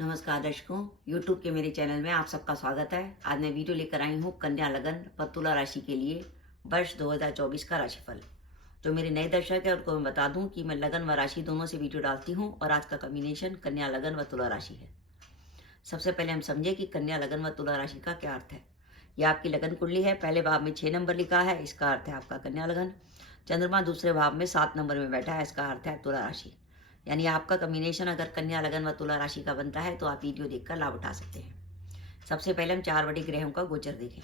नमस्कार दर्शकों, YouTube के मेरे चैनल में आप सबका स्वागत है। आज मैं वीडियो लेकर आई हूँ कन्या लगन व तुला राशि के लिए वर्ष 2024 का राशिफल। जो मेरे नए दर्शक है उनको मैं बता दूं कि मैं लगन व राशि दोनों से वीडियो डालती हूँ और आज का कॉम्बिनेशन कन्या लगन व तुला राशि है। सबसे पहले हम समझे कि कन्या लगन व तुला राशि का क्या अर्थ है। यह आपकी लगन कुंडली है। पहले भाव में 6 नंबर लिखा है, इसका अर्थ है आपका कन्या लगन। चंद्रमा दूसरे भाव में 7 नंबर में बैठा है, इसका अर्थ है तुला राशि। यानी आपका कॉम्बिनेशन अगर कन्या लगन व तुला राशि का बनता है तो आप वीडियो देखकर लाभ उठा सकते हैं। सबसे पहले हम 4 बड़े ग्रहों का गोचर देखें।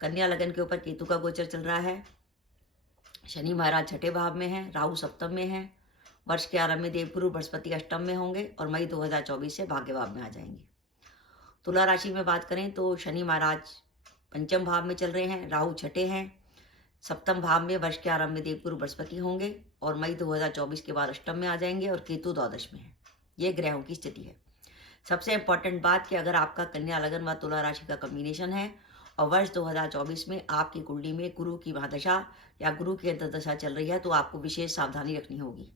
कन्या लगन के ऊपर केतु का गोचर चल रहा है। शनि महाराज छठे भाव में है, राहु सप्तम में है। वर्ष के आरंभ में देवगुरु बृहस्पति अष्टम में होंगे और मई 2024 से भाग्य भाव में आ जाएंगे। तुला राशि में बात करें तो शनि महाराज पंचम भाव में चल रहे हैं, राहु छठे हैं। सप्तम भाव में वर्ष के आरंभ में देवगुरु बृहस्पति होंगे और मई 2024 के बाद अष्टम में आ जाएंगे और केतु द्वादश में है। ये ग्रहों की स्थिति है। सबसे इंपॉर्टेंट बात कि अगर आपका कन्या लगन व तुला राशि का कॉम्बिनेशन है और वर्ष 2024 में आपकी कुंडली में गुरु की महादशा या गुरु की अंतर्दशा चल रही है तो आपको विशेष सावधानी रखनी होगी।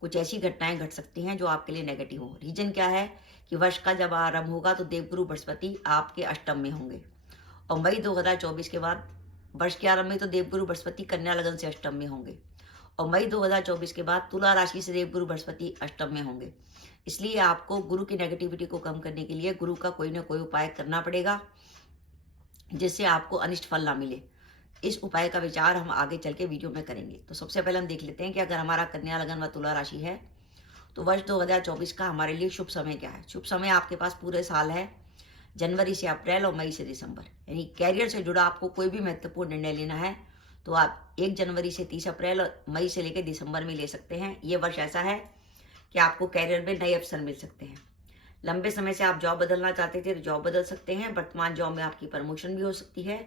कुछ ऐसी घटनाएं घट सकती हैं जो आपके लिए नेगेटिव हो। रीजन क्या है कि वर्ष का जब आरंभ होगा तो देवगुरु बृहस्पति आपके अष्टम में होंगे और मई 2024 के बाद वर्ष के आरंभ में तो देवगुरु बृहस्पति कन्या लगन से अष्टम में होंगे और मई 2024 के बाद तुला राशि से देवगुरु बृहस्पति अष्टम में होंगे। इसलिए आपको गुरु की नेगेटिविटी को कम करने के लिए गुरु का कोई ना कोई उपाय करना पड़ेगा जिससे आपको अनिष्ट फल ना मिले। इस उपाय का विचार हम आगे चल के वीडियो में करेंगे। तो सबसे पहले हम देख लेते हैं कि अगर हमारा कन्या लगन व तुला राशि है तो वर्ष 2024 का हमारे लिए शुभ समय क्या है। शुभ समय आपके पास पूरे साल है, जनवरी से अप्रैल और मई से दिसंबर। यानी कैरियर से जुड़ा आपको कोई भी महत्वपूर्ण निर्णय लेना है तो आप 1 जनवरी से 30 अप्रैल और मई से लेकर दिसंबर में ले सकते हैं। ये वर्ष ऐसा है कि आपको कैरियर में नए अवसर मिल सकते हैं। लंबे समय से आप जॉब बदलना चाहते थे तो जॉब बदल सकते हैं। वर्तमान जॉब में आपकी प्रमोशन भी हो सकती है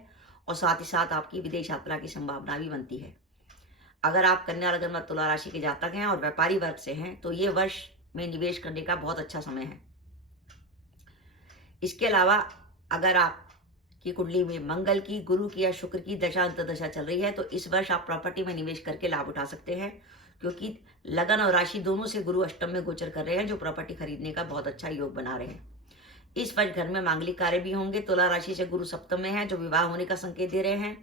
और साथ ही साथ आपकी विदेश यात्रा की संभावना भी बनती है। अगर आप कन्या लगन व तुला राशि के जातक हैं और व्यापारी वर्ग से हैं तो ये वर्ष में निवेश करने का बहुत अच्छा समय है। इसके अलावा अगर आपकी कुंडली में मंगल की, गुरु की या शुक्र की दशा अंतर्दशा चल रही है तो इस वर्ष आप प्रॉपर्टी में निवेश करके लाभ उठा सकते हैं, क्योंकि लगन और राशि दोनों से गुरु अष्टम में गोचर कर रहे हैं जो प्रॉपर्टी खरीदने का बहुत अच्छा योग बना रहे हैं। इस वर्ष घर में मांगलिक कार्य भी होंगे। तुला राशि से गुरु सप्तम में है जो विवाह होने का संकेत दे रहे हैं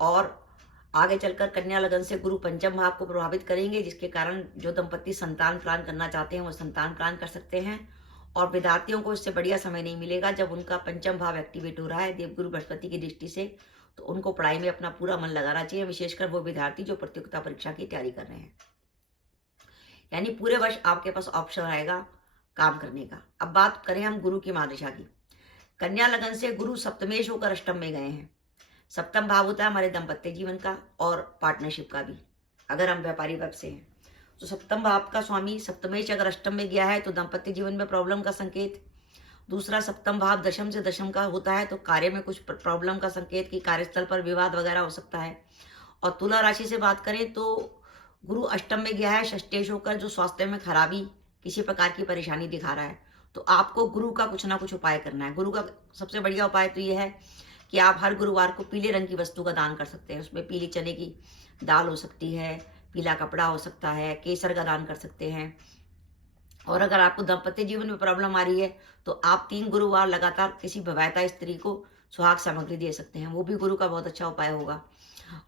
और आगे चलकर कन्या लगन से गुरु पंचम भाव को प्रभावित करेंगे, जिसके कारण जो दंपति संतान प्लान करना चाहते हैं वो संतान प्लान कर सकते हैं। और विद्यार्थियों को इससे बढ़िया समय नहीं मिलेगा जब उनका पंचम भाव एक्टिवेट हो रहा है देवगुरु बृहस्पति की दृष्टि से, तो उनको पढ़ाई में अपना पूरा मन लगाना चाहिए, विशेषकर वो विद्यार्थी जो प्रतियोगिता परीक्षा की तैयारी कर रहे हैं। यानी पूरे वर्ष आपके पास ऑप्शन आएगा काम करने का। अब बात करें हम गुरु की महादशा की। कन्या लगन से गुरु सप्तमेश होकर अष्टम में गए हैं। सप्तम भाव होता है हमारे दाम्पत्य जीवन का और पार्टनरशिप का भी। अगर हम व्यापारी वर्ग से हैं तो सप्तम भाव का स्वामी सप्तमेश अगर अष्टम में गया है तो दाम्पत्य जीवन में प्रॉब्लम का संकेत। दूसरा, सप्तम भाव दशम से दशम का होता है तो कार्य में कुछ प्रॉब्लम का संकेत कि कार्यस्थल पर विवाद वगैरह हो सकता है। और तुला राशि से बात करें तो गुरु अष्टम में गया है षष्टेश होकर, जो स्वास्थ्य में खराबी, किसी प्रकार की परेशानी दिखा रहा है। तो आपको गुरु का कुछ ना कुछ उपाय करना है। गुरु का सबसे बढ़िया उपाय तो यह है कि आप हर गुरुवार को पीले रंग की वस्तु का दान कर सकते हैं। उसमें पीली चने की दाल हो सकती है, पीला कपड़ा हो सकता है, केसर का दान कर सकते हैं। और अगर आपको दाम्पत्य जीवन में प्रॉब्लम आ रही है तो आप 3 गुरुवार लगातार किसी विवाहिता स्त्री को सुहाग सामग्री दे सकते हैं, वो भी गुरु का बहुत अच्छा उपाय होगा।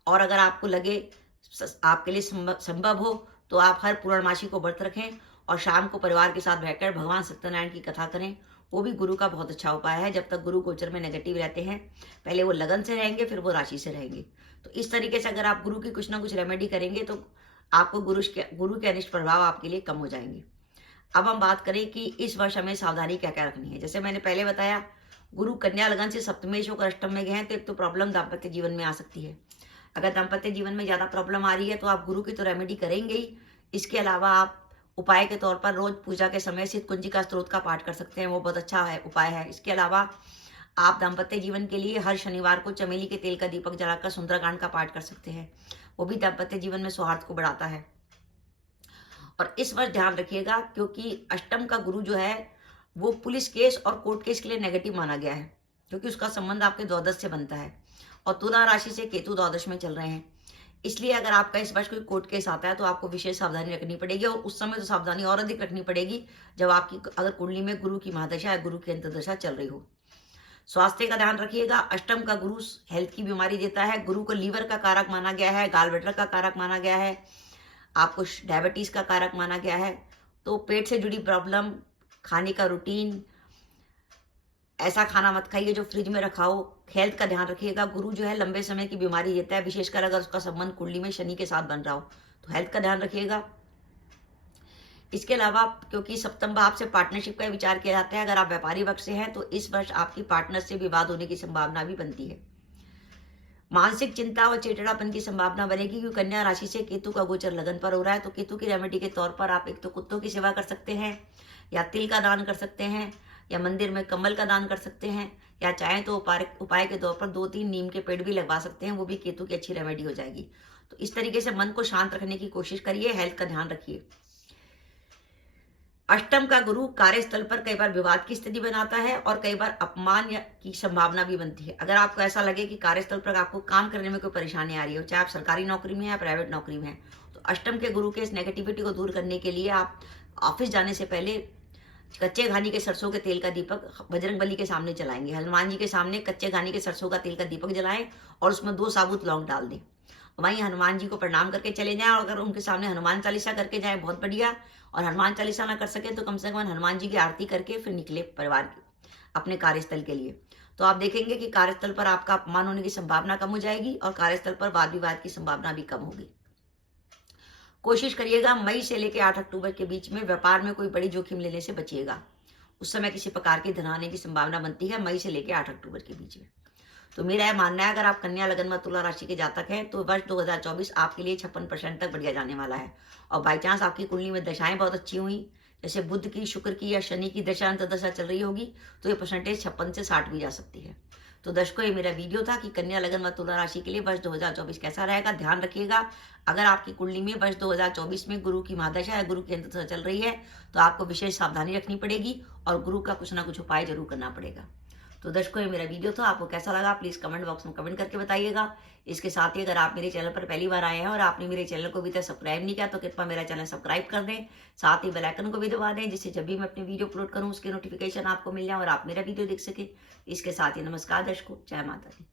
और अगर आपको लगे आपके लिए संभव हो तो आप हर पूर्णमासी को व्रत रखें और शाम को परिवार के साथ बैठकर भगवान सत्यनारायण की कथा करें, वो भी गुरु का बहुत अच्छा उपाय है। जब तक गुरु गोचर में नेगेटिव रहते हैं, पहले वो लगन से रहेंगे फिर वो राशि से रहेंगे। तो इस तरीके से अगर आप गुरु की कुछ ना कुछ रेमेडी करेंगे तो आपको गुरु के अनिष्ट प्रभाव आपके लिए कम हो जाएंगे। अब हम बात करें कि इस वर्ष हमें सावधानी क्या क्या रखनी है। जैसे मैंने पहले बताया, गुरु कन्या लगन से सप्तमेश होकर अष्टम में गए हैं तो एक तो प्रॉब्लम दाम्पत्य जीवन में आ सकती है। अगर दाम्पत्य जीवन में ज्यादा प्रॉब्लम आ रही है तो आप गुरु की तो रेमेडी करेंगे ही, इसके अलावा आप उपाय के तौर पर रोज पूजा के समय सिद्ध कुंजिका स्त्रोत का पाठ कर सकते हैं, वो बहुत अच्छा है उपाय है। इसके अलावा आप दाम्पत्य जीवन के लिए हर शनिवार को चमेली के तेल का दीपक जलाकर सुंदरकांड का पाठ कर सकते हैं, वो भी दाम्पत्य जीवन में सौहार्द को बढ़ाता है। और इस वर्ष ध्यान रखिएगा क्योंकि अष्टम का गुरु जो है वो पुलिस केस और कोर्ट केस के लिए नेगेटिव माना गया है, क्योंकि उसका संबंध आपके द्वादश से बनता है। और तुला राशि से केतु द्वादश में चल रहे हैं। इसलिए अगर आपका इस वर्ष कोई कोर्ट केस आता है तो आपको विशेष सावधानी रखनी पड़ेगी, और उस समय तो सावधानी और अधिक रखनी पड़ेगी जब आपकी अगर कुंडली में गुरु की महादशा या गुरु की अंतर्दशा चल रही हो। स्वास्थ्य का ध्यान रखिएगा। अष्टम का गुरु हेल्थ की बीमारी देता है। गुरु को लीवर का कारक माना गया है, गाल ब्लैडर का कारक माना गया है, आपको डायबिटीज का कारक माना गया है। तो पेट से जुड़ी प्रॉब्लम, खाने का रूटीन, ऐसा खाना मत खाइए जो फ्रिज में रखा हो। हेल्थ का ध्यान रखिएगा। गुरु जो है लंबे समय की बीमारी देता है, विशेषकर अगर उसका संबंध कुंडली में शनि के साथ बन रहा हो तो हेल्थ का ध्यान रखिएगा। इसके अलावा क्योंकि सप्तम भाव से पार्टनरशिप का विचार किया जाता है, अगर आप व्यापारी वर्ग से हैं तो इस वर्ष आपकी पार्टनर से विवाद होने की संभावना भी बनती है। मानसिक चिंता और चिड़चिड़ापन की संभावना बनेगी, क्योंकि कन्या राशि से केतु का गोचर लगन पर हो रहा है। तो केतु की रेमेडी के तौर पर आप एक तो कुत्तों की सेवा कर सकते हैं, या तिल का दान कर सकते हैं, या मंदिर में कमल का दान कर सकते हैं, या चाहें तो उपाय के तौर पर 2-3 नीम के पेड़ भी लगवा सकते हैं, वो भी केतु की अच्छी रेमेडी हो जाएगी। तो इस तरीके से मन को शांत रखने की कोशिश करिए, हेल्थ का ध्यान रखिए। अष्टम का गुरु कार्यस्थल पर कई बार विवाद की स्थिति बनाता है और कई बार अपमान की संभावना भी बनती है। अगर आपको ऐसा लगे कि कार्यस्थल पर आपको काम करने में कोई परेशानी आ रही हो, चाहे आप सरकारी नौकरी में या प्राइवेट नौकरी में हैं, तो अष्टम के गुरु के इस नेगेटिविटी को दूर करने के लिए आप ऑफिस जाने से पहले कच्चे घानी के सरसों के तेल का दीपक बजरंगबली के सामने जलाएंगे। हनुमान जी के सामने कच्चे घानी के सरसों का तेल का दीपक जलाएं और उसमें 2 साबुत लौंग डाल दें। वहीं हनुमान जी को प्रणाम करके चले जाएं, और अगर उनके सामने हनुमान चालीसा करके जाएं बहुत बढ़िया, और हनुमान चालीसा ना कर सके तो कम से कम हनुमान जी की आरती करके फिर निकले परिवार के अपने कार्यस्थल के लिए। तो आप देखेंगे कि कार्यस्थल पर आपका अपमान होने की संभावना कम हो जाएगी और कार्यस्थल पर वाद विवाद की संभावना भी कम होगी। कोशिश करिएगा मई से लेकर 8 अक्टूबर के बीच में व्यापार में कोई बड़ी जोखिम लेने से बचिएगा। उस समय किसी प्रकार की धन आने की संभावना बनती है मई से लेकर 8 अक्टूबर के बीच में। तो मेरा यह मानना है, अगर आप कन्या, लगन व तुला राशि के जातक हैं तो वर्ष 2024 आपके लिए 56% तक बढ़िया जाने वाला है। और बाई चांस आपकी कुंडली में दशाएं बहुत अच्छी हुई, जैसे बुध की, शुक्र की या शनि की दशा अंतर्दशा चल रही होगी, तो ये परसेंटेज 56 से 60 भी जा सकती है। तो दर्शकों, ये मेरा वीडियो था कि कन्या, लगन व तुला राशि के लिए वर्ष 2024 कैसा रहेगा। ध्यान रखिएगा, अगर आपकी कुंडली में वर्ष 2024 में गुरु की महादशा या गुरु की अंतर्दशा चल रही है तो आपको विशेष सावधानी रखनी पड़ेगी और गुरु का कुछ ना कुछ उपाय जरूर करना पड़ेगा। तो दर्शकों, ये मेरा वीडियो था, आपको कैसा लगा प्लीज कमेंट बॉक्स में कमेंट करके बताइएगा। इसके साथ ही अगर आप मेरे चैनल पर पहली बार आए हैं और आपने मेरे चैनल को अभी तक सब्सक्राइब नहीं किया तो कृपया मेरा चैनल सब्सक्राइब कर दें, साथ ही बेल आइकन को भी दबा दें, जिससे जब भी मैं अपनी वीडियो अपलोड करूं उसकी नोटिफिकेशन आपको मिल जाए और आप मेरा वीडियो देख सके। इसके साथ ही नमस्कार दर्शकों, जय माता दी।